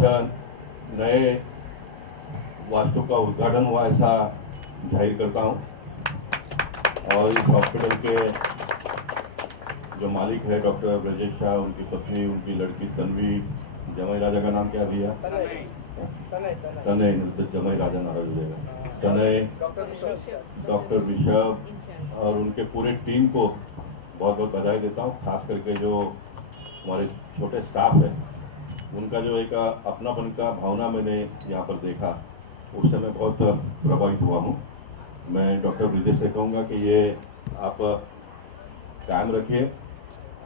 नए वास्तु का उद्घाटन हुआ ऐसा जाहिर करता हूं। और इस हॉस्पिटल के जो मालिक है डॉक्टर ब्रजेश शाह, उनकी पत्नी, उनकी लड़की तन्वी, जमाई राजा का नाम क्या भैया? तनय, जमाई राजा नाराज हो जाएगा, तनय, डॉक्टर ऋषभ और उनके पूरे टीम को बहुत बहुत बधाई देता हूँ। खास करके जो हमारे छोटे स्टाफ है, उनका जो एक अपनापन का भावना मैंने यहाँ पर देखा, उससे मैं बहुत प्रभावित हुआ हूँ। मैं डॉक्टर ब्रजेश से कहूँगा कि ये आप कायम रखिए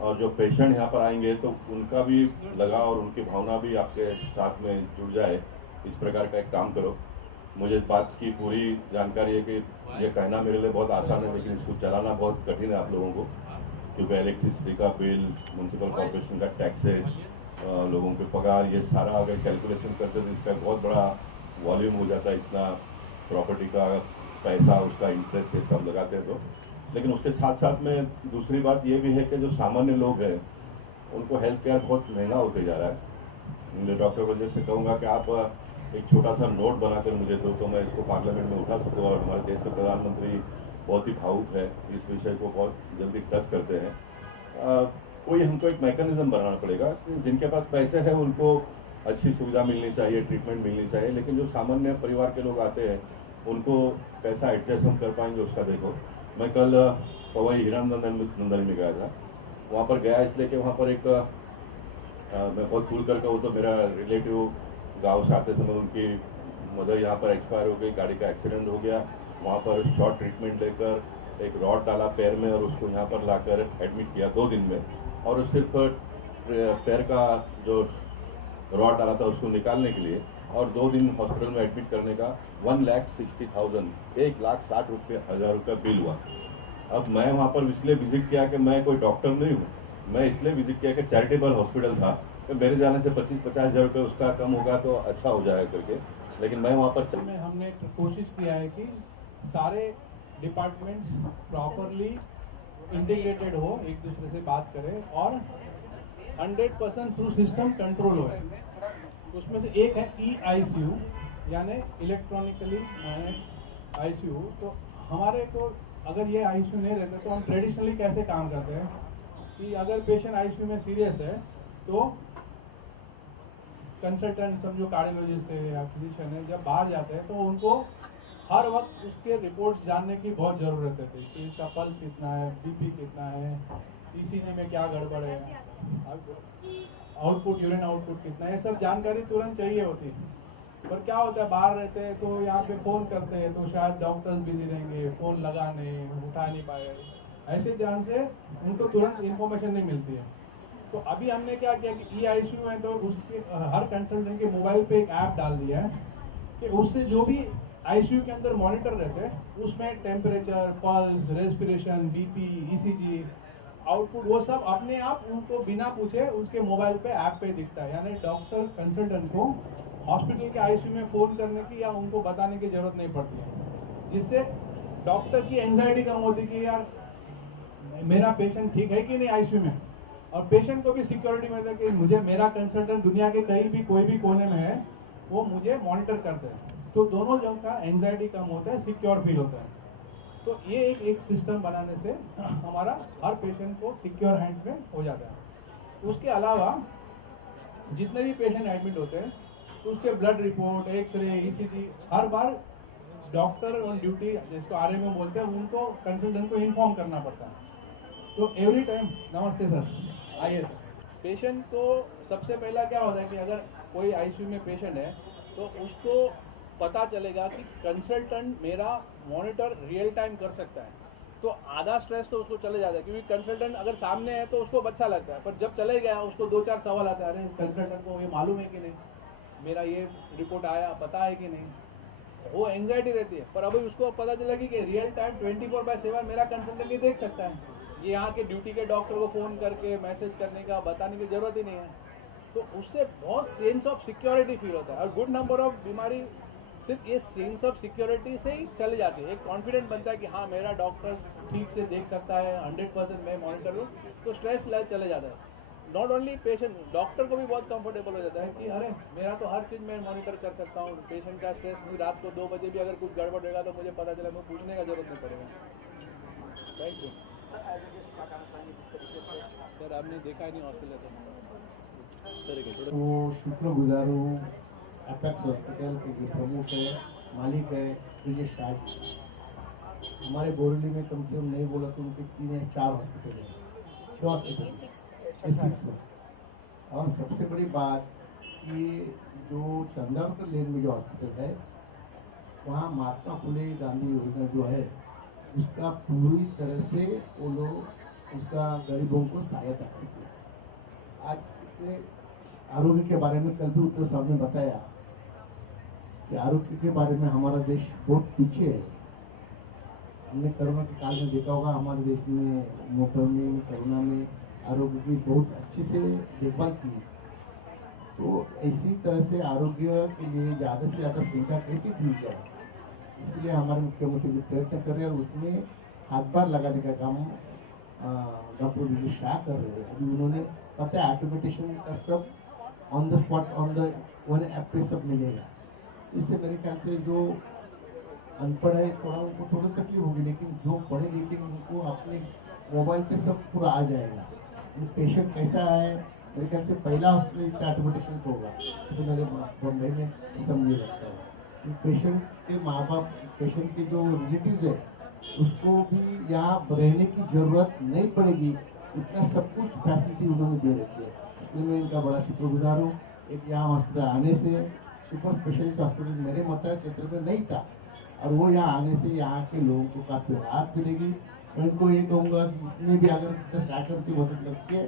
और जो पेशेंट यहाँ पर आएंगे तो उनका भी लगाव और उनकी भावना भी आपके साथ में जुड़ जाए, इस प्रकार का एक काम करो। मुझे इस बात की पूरी जानकारी है कि ये कहना मेरे लिए बहुत आसान है, लेकिन इसको चलाना बहुत कठिन है आप लोगों को, क्योंकि इलेक्ट्रिसिटी का बिल, म्यूनसिपल कॉर्पोरेशन का टैक्सेस, लोगों के पगार, ये सारा अगर कैलकुलेशन करते तो इसका बहुत बड़ा वॉल्यूम हो जाता है। इतना प्रॉपर्टी का पैसा, उसका इंटरेस्ट, ये सब लगाते हैं तो। लेकिन उसके साथ साथ में दूसरी बात ये भी है कि जो सामान्य लोग हैं उनको हेल्थ केयर बहुत महंगा होते जा रहा है। मैं डॉक्टर वजह से कहूँगा कि आप एक छोटा सा नोट बनाकर मुझे दो तो मैं इसको पार्लियामेंट में उठा सकूँ। और हमारे देश के प्रधानमंत्री बहुत ही भावुक है, इस विषय को बहुत जल्दी टच करते हैं। कोई हमको एक मैकेनिज्म बनाना पड़ेगा कि जिनके पास पैसे हैं उनको अच्छी सुविधा मिलनी चाहिए, ट्रीटमेंट मिलनी चाहिए, लेकिन जो सामान्य परिवार के लोग आते हैं उनको कैसा एडजस्ट हम कर पाएंगे उसका देखो। मैं कल पवई हीरानंदन में गया था, वहाँ पर गया इसलिए कि वहाँ पर एक मैं बहुत भूल करके, वो तो मेरा रिलेटिव गांव से आते समय उनकी मदर यहाँ पर एक्सपायर हो गई, गाड़ी का एक्सीडेंट हो गया। वहाँ पर शॉर्ट ट्रीटमेंट लेकर एक रॉड डाला पैर में और उसको यहाँ पर लाकर एडमिट किया 2 दिन में। और सिर्फ पैर का जो रॉड डाला था उसको निकालने के लिए और 2 दिन हॉस्पिटल में एडमिट करने का 1,60,000 1,60,000 बिल हुआ। अब मैं वहाँ पर इसलिए विजिट किया कि मैं कोई डॉक्टर नहीं हूँ, मैं इसलिए विजिट किया कि चैरिटेबल हॉस्पिटल था, तो मेरे जाने से 25-50 हज़ार रुपये उसका कम होगा तो अच्छा हो जाएगा करके। लेकिन मैं वहाँ पर हमने कोशिश किया है कि सारे डिपार्टमेंट्स प्रॉपरली इंटीग्रेटेड हो, एक दूसरे से बात करें और 100% थ्रू सिस्टम कंट्रोल हो। उसमें से एक है EICU, यानी इलेक्ट्रॉनिकली ICU। तो हमारे को अगर ये ICU नहीं रहते तो हम ट्रेडिशनली कैसे काम करते हैं कि अगर पेशेंट ICU में सीरियस है तो कंसल्टेंट, समझो कार्डियोलॉजिस्ट है या फिजिशियन है, जब बाहर जाते हैं तो उनको हर वक्त उसके रिपोर्ट्स जानने की बहुत ज़रूरत है कि इसका पल्स कितना है, BP कितना है, ECG में क्या गड़बड़ है, आउटपुट, यूरिन आउटपुट कितना है, ये सब जानकारी तुरंत चाहिए होती है। पर क्या होता है, बाहर रहते हैं तो यहाँ पे फ़ोन करते हैं तो शायद डॉक्टर्स बिजी रहेंगे, फ़ोन लगाने उठा नहीं पाए, ऐसे जान से उनको तुरंत इन्फॉर्मेशन नहीं मिलती है। तो अभी हमने क्या किया कि EICU है तो उसके हर कंसल्टेंट के मोबाइल पे एक ऐप डाल दिया है कि उससे जो भी ICU के अंदर मॉनिटर रहते हैं उसमें temperature, pulse, respiration, BP, ECG, output, वो सब अपने आप उनको बिना पूछे उसके मोबाइल पे ऐप पे दिखता है। यानी डॉक्टर कंसल्टेंट को हॉस्पिटल के ICU में फ़ोन करने की या उनको बताने की ज़रूरत नहीं पड़ती है, जिससे डॉक्टर की एंजाइटी कम होती कि यार मेरा पेशेंट ठीक है कि नहीं ICU में, और पेशेंट को भी सिक्योरिटी मिलती है कि मुझे मेरा कंसल्टेंट दुनिया के कहीं भी कोई भी कोने में है वो मुझे मॉनिटर करते हैं। तो दोनों जन का एंजाइटी कम होता है, सिक्योर फील होता है। तो ये एक सिस्टम बनाने से हमारा हर पेशेंट को सिक्योर हैंड्स में हो जाता है। उसके अलावा जितने भी पेशेंट एडमिट होते हैं तो उसके ब्लड रिपोर्ट, एक्सरे, ECG हर बार डॉक्टर ऑन ड्यूटी, जिसको RMO बोलते हैं, उनको कंसल्टेंट को इन्फॉर्म करना पड़ता है। तो एवरी टाइम, नमस्ते सर, आइए सर। पेशेंट को सबसे पहला क्या होता है कि अगर कोई ICU में पेशेंट है तो उसको पता चलेगा कि कंसल्टेंट मेरा मॉनिटर रियल टाइम कर सकता है, तो आधा स्ट्रेस तो उसको चले जाता है, क्योंकि कंसल्टेंट अगर सामने है तो उसको अच्छा लगता है, पर जब चले गया उसको 2-4 सवाल आते हैं, अरे कंसल्टेंट को ये मालूम है कि नहीं, मेरा ये रिपोर्ट आया पता है कि नहीं, वो एंग्जाइटी रहती है। पर अभी उसको पता चला कि रियल टाइम 24/7 मेरा कंसल्टेंट ये देख सकता है, ये यहाँ के ड्यूटी के डॉक्टर को फ़ोन करके मैसेज करने का, बताने की ज़रूरत ही नहीं है। तो उससे बहुत सेंस ऑफ सिक्योरिटी फील होता है, और गुड नंबर ऑफ बीमारी सिर्फ ये सेंस ऑफ सिक्योरिटी से ही चली जाती है। एक कॉन्फिडेंट बनता है कि हाँ मेरा डॉक्टर ठीक से देख सकता है, 100% मैं मॉनिटर हूँ, तो स्ट्रेस लेवल चले जाता है। नॉट ओनली पेशेंट, डॉक्टर को भी बहुत कंफर्टेबल हो जाता है कि अरे मेरा तो हर चीज़ मैं मॉनिटर कर सकता हूँ, पेशेंट का स्ट्रेस, मुझे रात को 2 बजे भी अगर कुछ गड़बड़ होगा तो मुझे पता चला, मुझे पूछने का जरूरत नहीं पड़ेगा। थैंक यू सर, आपने देखा ही नहीं हॉस्पिटल सर। वो शुक्रगुजार हूँ एपेक्स हॉस्पिटल के जो प्रमुख है, मालिक है ब्रजेश शाह जी। हमारे बोरीवली में कम से कम नहीं बोला तो उनके 3 या 4 हॉस्पिटल है, 6 हॉस्पिटल में। और सबसे बड़ी बात कि जो चंदावकर लेन में जो हॉस्पिटल है, वहाँ महात्मा फुले गांधी योजना जो है उसका पूरी तरह से वो लोग उसका गरीबों को सहायता करते हैं। आज इतने आरोग्य के बारे में कल भी उत्तर साहब ने बताया कि आरोग्य के बारे में हमारा देश बहुत पीछे है। हमने कोरोना के काल में देखा होगा, हमारे देश में मुंबई में कोरोना में आरोग्य की बहुत अच्छी से देखभाल की। तो इसी तरह से आरोग्य के लिए ज़्यादा से ज़्यादा सुविधा कैसे दी जाए, इसलिए हमारे मुख्यमंत्री जी प्रयत्न कर रहे हैं और उसमें हाथभार लगाने का काम डॉक्टर ब्रजेश शाह कर रहे हैं। अभी उन्होंने पता है ऑटोमेटेशन का सब on the spot on the one app पे सब मिलेगा। इससे मेरे ख्याल से जो अनपढ़ है थोड़ा उनको थोड़ा तकलीफ होगी, लेकिन जो पढ़े लिखे उनको अपने मोबाइल पे सब पूरा आ जाएगा। पेशेंट कैसा है, मेरे ख्याल से पहला हॉस्पिटल इतना ऑटोमेटेशन होगा जैसे मेरे बम्बई में ऐसा मुझे लगता है। पेशेंट के माँ बाप, पेशेंट के जो रिलेटिव है उसको भी यहाँ रहने की ज़रूरत नहीं पड़ेगी, इतना सब कुछ फैसिलिटी उन्होंने दे रखी है। इसलिए मैं इनका बड़ा शुक्रगुजार हूँ। एक यहाँ हॉस्पिटल आने से, सुपर स्पेशलिस्ट हॉस्पिटल मेरे मतदान क्षेत्र में नहीं था, और वो यहाँ आने से यहाँ के लोगों को काफ़ी राहत मिलेगी। मैं इनको ये कहूँगा कि इसमें भी अगर शासन की मदद लगती है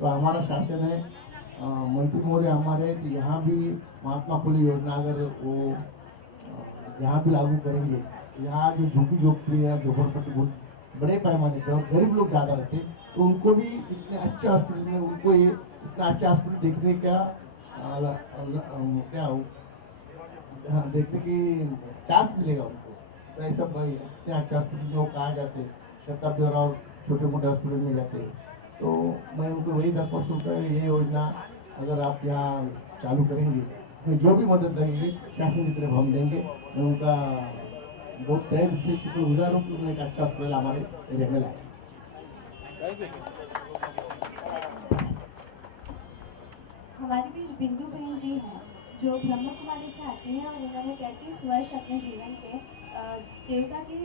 तो हमारा शासन है, मंत्री महोदय हमारे, तो यहाँ भी महात्मा फुले योजना अगर वो यहाँ भी लागू करेंगे, यहाँ जो झुग्गी झोंपड़ी है, झोपड़पट्टी बहुत बड़े पैमाने पे और गरीब लोग ज़्यादा रहते, तो उनको भी इतने अच्छे हॉस्पिटल में उनको ये इतना अच्छा हॉस्पिटल देखने का क्या देखने की चांस मिलेगा उनको। तो ऐसा भाई इतने अच्छे हॉस्पिटल में वो कहाँ जाते, शताब्दी और छोटे मोटे हॉस्पिटल में जाते। तो मैं उनको वही दरख्वास्त करता हूँ, ये योजना अगर आप यहाँ चालू करेंगे तो जो भी मदद लगेगी शासन की तरफ हम देंगे। मैं उनका बहुत तहे दिल से शुक्रगुजार हूँ कि उन्होंने एक अच्छा हॉस्पिटल हमारे एरिया में लाया। हमारे बीच बिंदु बहन जी हैं जो ब्रह्म कुमारी से आती हैं और इन्होंने 33 वर्ष अपने जीवन के देवता की